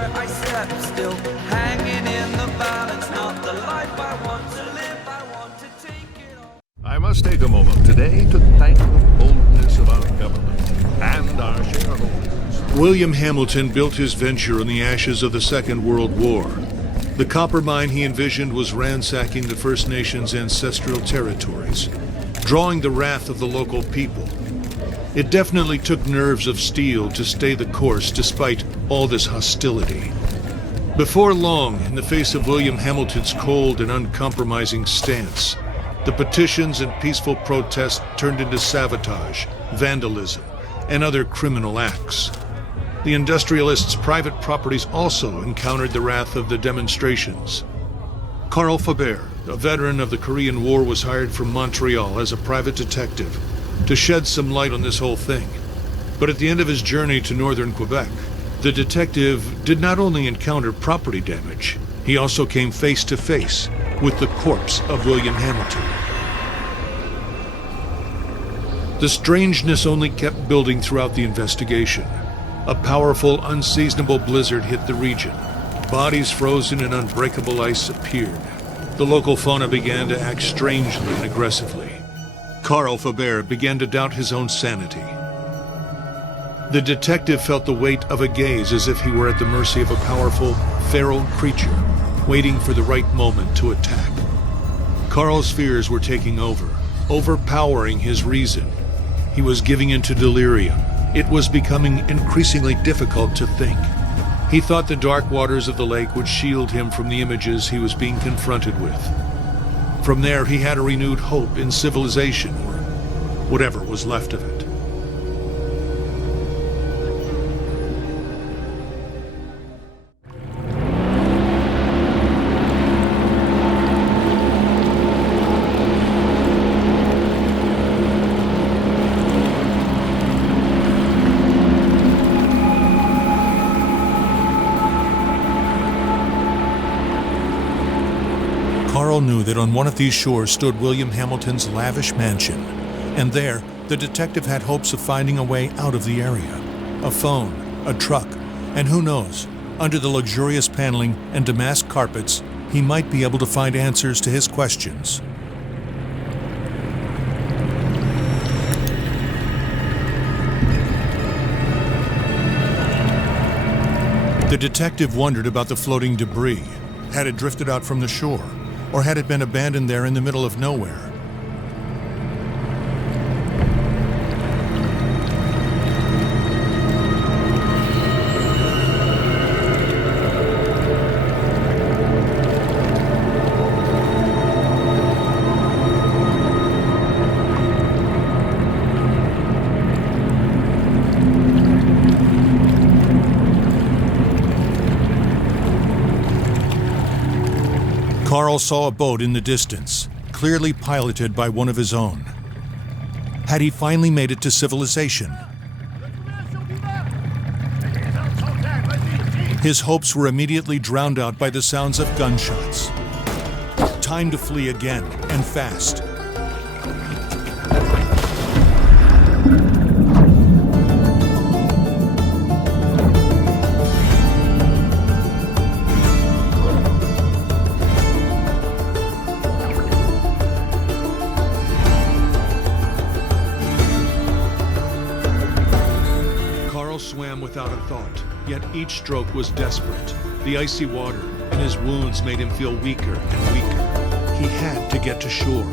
why I step still, hanging in the balance, not the life I want to live, I want to take it all. I must take a moment today to thank the boldness of our government and our shareholders. William Hamilton built his venture on the ashes of the Second World War. The copper mine he envisioned was ransacking the First Nations' ancestral territories, drawing the wrath of the local people. It definitely took nerves of steel to stay the course despite all this hostility. Before long, in the face of William Hamilton's cold and uncompromising stance, the petitions and peaceful protests turned into sabotage, vandalism, and other criminal acts. The industrialists' private properties also encountered the wrath of the demonstrations. Carl Faber, a veteran of the Korean War, was hired from Montreal as a private detective to shed some light on this whole thing. But at the end of his journey to northern Quebec, the detective did not only encounter property damage, he also came face to face with the corpse of William Hamilton. The strangeness only kept building throughout the investigation. A powerful, unseasonable blizzard hit the region. Bodies frozen in unbreakable ice appeared. The local fauna began to act strangely and aggressively. Carl Faber began to doubt his own sanity. The detective felt the weight of a gaze as if he were at the mercy of a powerful, feral creature, waiting for the right moment to attack. Carl's fears were taking over, overpowering his reason. He was giving into delirium. It was becoming increasingly difficult to think. He thought the dark waters of the lake would shield him from the images he was being confronted with. From there, he had a renewed hope in civilization, or whatever was left of it. Carl knew that on one of these shores stood William Hamilton's lavish mansion, and there the detective had hopes of finding a way out of the area. A phone, a truck, and who knows, under the luxurious paneling and damask carpets, he might be able to find answers to his questions. The detective wondered about the floating debris. Had it drifted out from the shore? Or had it been abandoned there in the middle of nowhere? Carl saw a boat in the distance, clearly piloted by one of his own. Had he finally made it to civilization? His hopes were immediately drowned out by the sounds of gunshots. Time to flee again, and fast. Swam without a thought, yet each stroke was desperate. The icy water and his wounds made him feel weaker and weaker. He had to get to shore.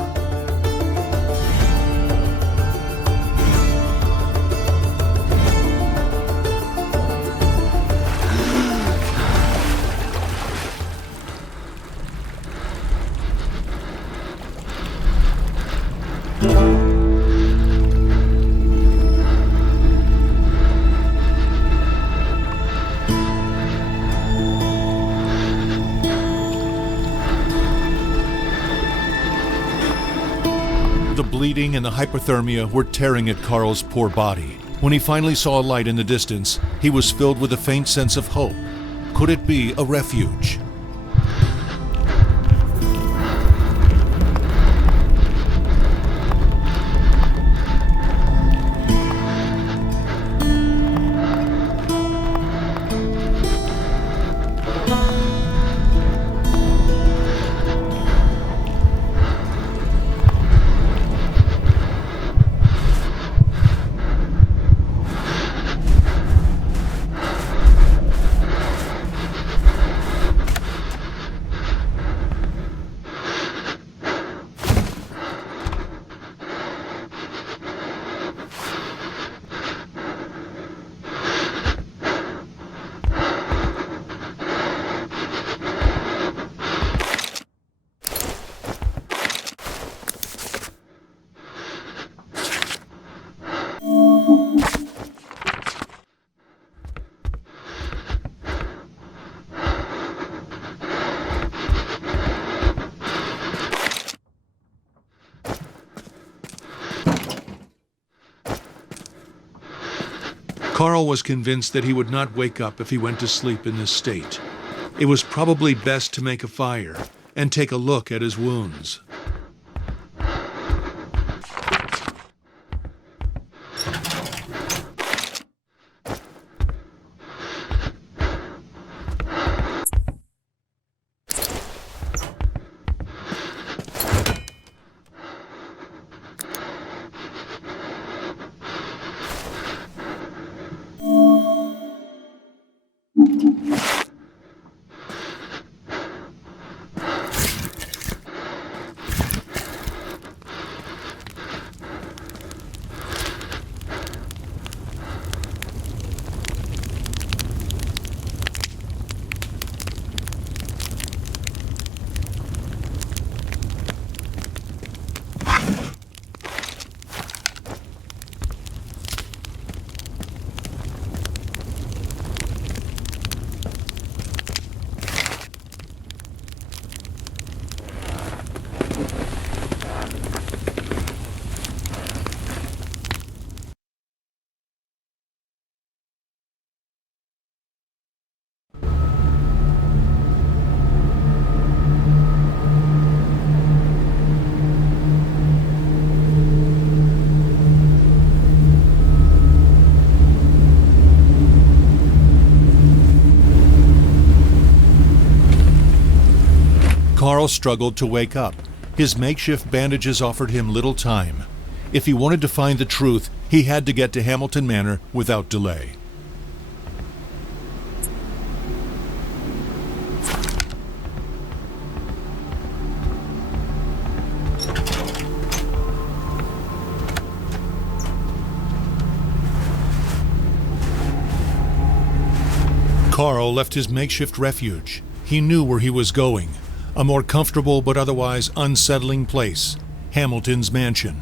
The bleeding and the hypothermia were tearing at Carl's poor body. When he finally saw a light in the distance, he was filled with a faint sense of hope. Could it be a refuge? Carl was convinced that he would not wake up if he went to sleep in this state. It was probably best to make a fire and take a look at his wounds. Carl struggled to wake up. His makeshift bandages offered him little time. If he wanted to find the truth, he had to get to Hamilton Manor without delay. Carl left his makeshift refuge. He knew where he was going. A more comfortable but otherwise unsettling place, Hamilton's mansion.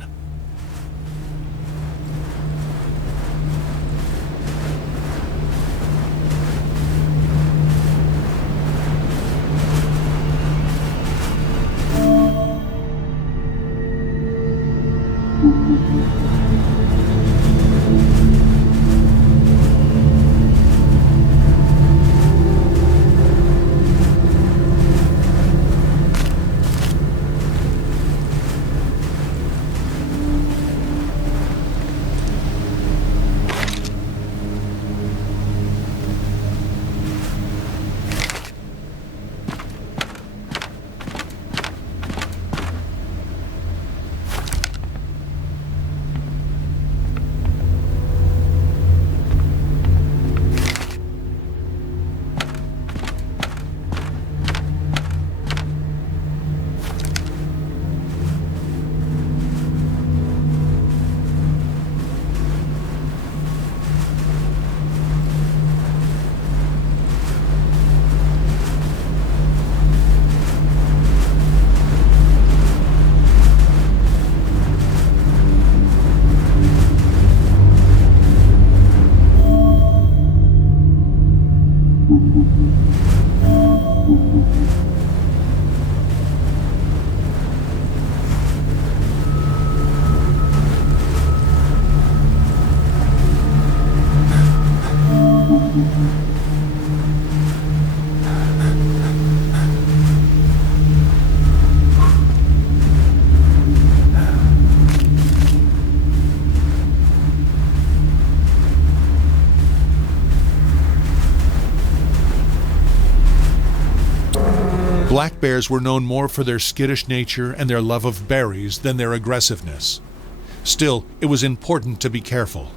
Black bears were known more for their skittish nature and their love of berries than their aggressiveness. Still, it was important to be careful.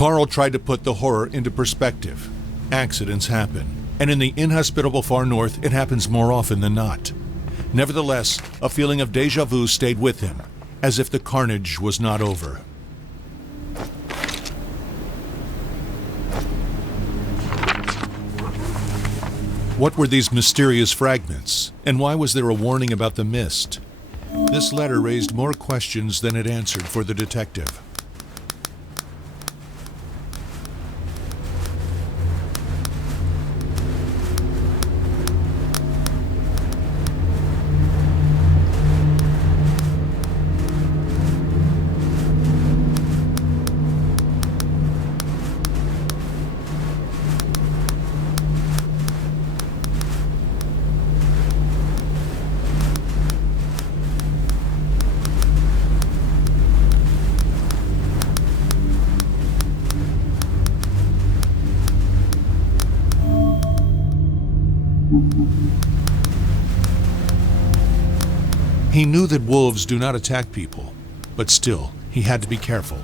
Carl tried to put the horror into perspective. Accidents happen, and in the inhospitable far north, it happens more often than not. Nevertheless, a feeling of déjà vu stayed with him, as if the carnage was not over. What were these mysterious fragments, and why was there a warning about the mist? This letter raised more questions than it answered for the detective. He knew that wolves do not attack people, but still, he had to be careful.